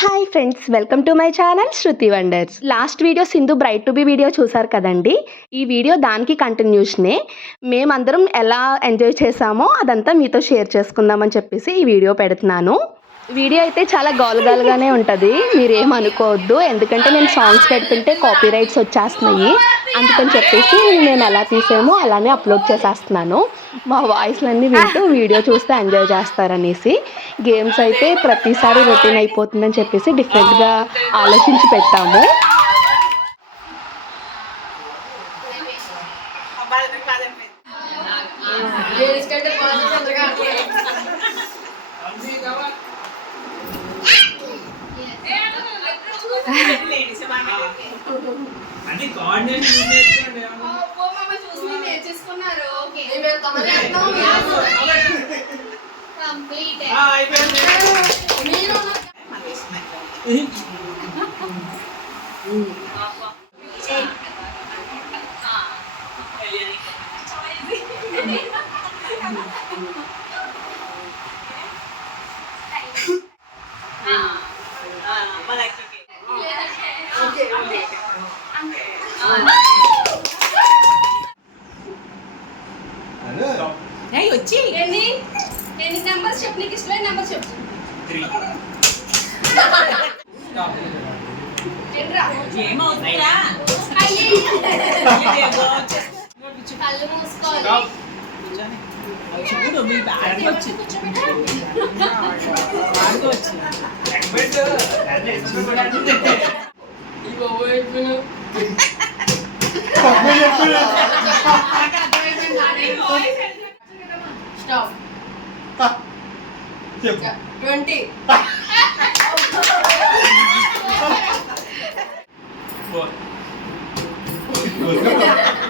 Hi friends welcome to my channel Shruti wonders last video Sindhu bride to be video చూసారు కదండి? ఈ video దానికి కంటిన్యూషనే మేమందరం ఎలా ఎంజాయ్ చేసామో అదంతా మీతో షేర్ చేసుకుందామని చెప్పేసి ఈ వీడియో పెడుతున్నాను. వీడియో అయితే చాలా గోలగాలుగానే ఉంటుంది మీరు ఏమనుకోవద్దు ఎందుకంటే నేను సాంగ్స్ పెడుతుంటే కాపీ రైట్స్ వచ్చేస్తున్నాయి అందుకని చెప్పేసి నేను ఎలా తీసామో అలానే అప్లోడ్ చేసేస్తున్నాను మా వాయిస్లన్నీ వింటూ వీడియో చూస్తే ఎంజాయ్ చేస్తారనేసి గేమ్స్ అయితే ప్రతిసారి రొటీన్ అయిపోతుందని చెప్పేసి డిఫరెంట్గా ఆలోచించి పెట్టాము అది కోఆర్డినేషన్ నేర్చుకోండి ఆ, వచ్చి. ఎన్ని? ఎన్ని నెంబర్స్ చెప్పు నీకు ఇష్టమైన నెంబర్ చెప్పు. త్రీ ఏంట్రా? ఏమవుతుందా కళ్ళు మూసుకోవాలి. స్టాప్ చూడు మీ బ్యాగ్ వచ్చింది బ్యాగ్ వచ్చింది ఎక్స్పెక్ట్ అదే ఎక్స్పెక్ట్ స్టాప్ ట్వంటీ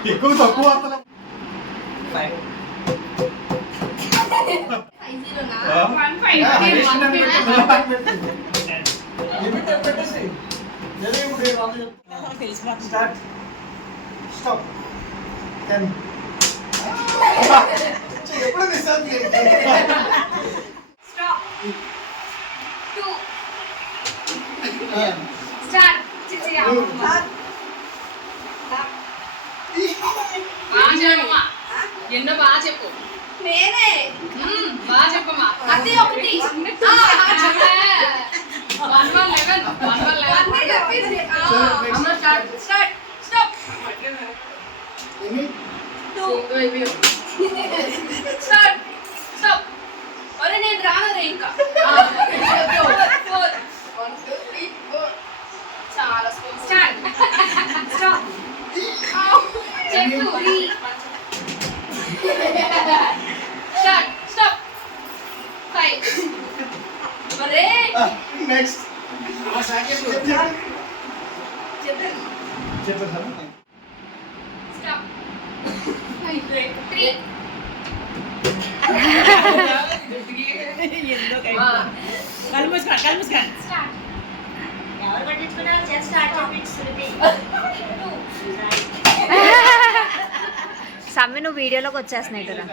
ఎక్కువ తక్కువ తెలిసిపోతుంది స్టాప్ టెన్ ఎప్పుడు నిశాంతి స్టాప్ టూ స్టార్ట్ ఎన్నో బాగా చెప్పు. నేనే? బాగా చెప్పమ్మా. అది ఒకటి. One one eleven one one eleven అన్నీ చెప్పింది అమ్మ start start stop two start stop ఒరే నేను రాను రే ఇంకా four one two three four చాలా స్టార్ట్ స్టాప్ చెప్పు త్రీ స్టార్ట్ స్టాప్ ఫైవ్ ఒరే నెక్స్ట్ చెప్పండి చెప్పేసాను స్టాప్ త్రీ ఎందుకు కళ్ళు కళ్ళు ఎవరు పట్టించుకున్నారు జస్ట్ సమ్మె నువ్వు వీడియోలోకి వచ్చేస్తున్నాయి కదా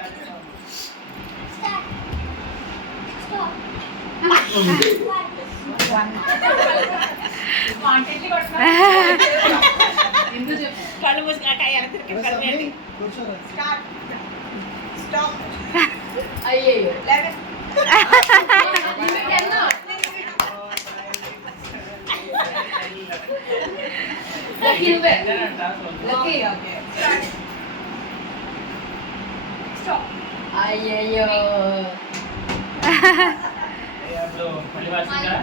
కళ్ళు తిరిగి కళ్ళు పెట్టి అయ్యయ్యో లెవెన్ టెన్ లక్కీ నువ్వే లక్కీ స్టాప్ అయ్యయ్యో అప్పుడు మళ్ళీ వాసిందా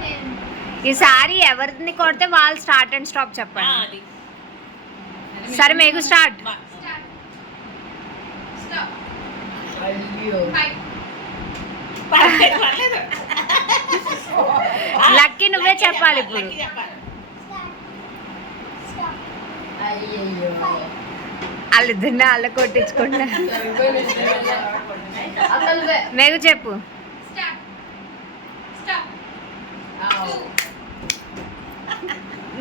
ఈసారి ఎవరిని కొడితే వాళ్ళు స్టార్ట్ అండ్ స్టాప్ చెప్పండి అది సరే మీకు స్టార్ట్. లక్కీ నువ్వే చెప్పాలి ఇప్పుడు. వాళ్ళిద్దరిని అల్ల కొట్టించుకుంటా. మేగు చెప్పు.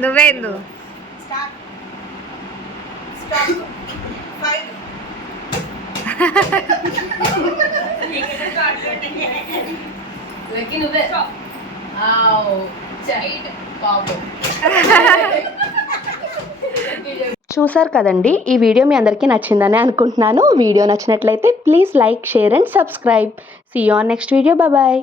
నువ్వేందు? నువ్వే. చూసారు కదండి ఈ వీడియో మీ అందరికీ నచ్చిందని అనుకుంటున్నాను. వీడియో నచ్చినట్లయితే please like share and subscribe. See on next video bye